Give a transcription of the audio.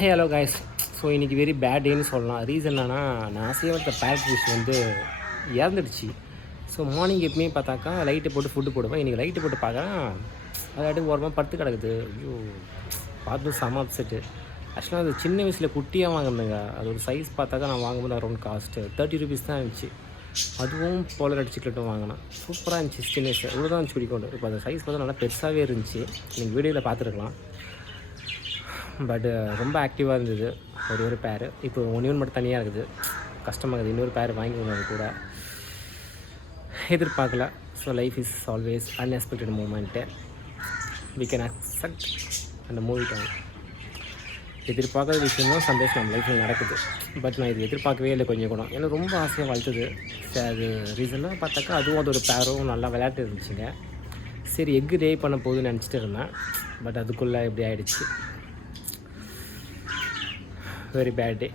Hello guys. So இன்றைக்கி very bad டேன்னு சொல்லலாம். ரீசன் என்னன்னா, நான் சேவத்த பேரட் ஃபிஷ் வந்து இறந்துடுச்சு. ஸோ மார்னிங் எப்பயுமே பார்த்தாக்கா லைட்டு போட்டு ஃபுட்டு போடுவேன். இன்றைக்கி லைட்டு போட்டு பார்க்குறேன், அது அடுத்து ஓரமாக படுத்து கிடக்குது. ஐயோ, பார்த்து செம அப்செட்டு. ஆக்சுவலாக அது சின்ன வயசில் குட்டியாக வாங்கினேங்க. அதோட சைஸ் பார்த்தாக்கா நான் வாங்கும்போது அரௌண்ட் காஸ்ட்டு 30 rupees தான் இருந்துச்சு. அதுவும் போலர் அடிச்சுக்கிட்டும் வாங்கினேன். சூப்பராக இருந்துச்சு. சின்ன வயசு இவ்வளோ தான் இருந்துச்சு பிடிக்கும். இப்போ அந்த சைஸ் பார்த்தா நல்லா பெருசாகவே இருந்துச்சு. நீங்கள் வீடியோவில் பார்த்துருக்கலாம். பட்டு ரொம்ப ஆக்டிவாக இருந்தது. ஒரு பேர் இப்போ ஒன்று மட்டும் தனியாக இருக்குது. கஷ்டமாக இருக்குது. இன்னொரு பேர் வாங்கிக்கணும் கூட எதிர்பார்க்கல. So life is always unexpected moment. We can accept அந்த மூவி டைம். எதிர்பார்க்காத விஷயம் தான் சந்தோஷம் நம்ம லைஃப்பில் நடக்குது. பட் நான் இது எதிர்பார்க்கவே இல்லை கொஞ்சம் கூட. ஏன்னா ரொம்ப ஆசையாக வளர்த்துது. அது ரீசனாக பார்த்தாக்கா அதுவும் அதோட பேரும் நல்லா விளையாட்டு இருந்துச்சுங்க. சரி எக்கு ரே பண்ண போகுதுன்னு நினச்சிட்டு இருந்தேன். பட் அதுக்குள்ளே இப்படி ஆகிடுச்சு. வெரி பேட் டே.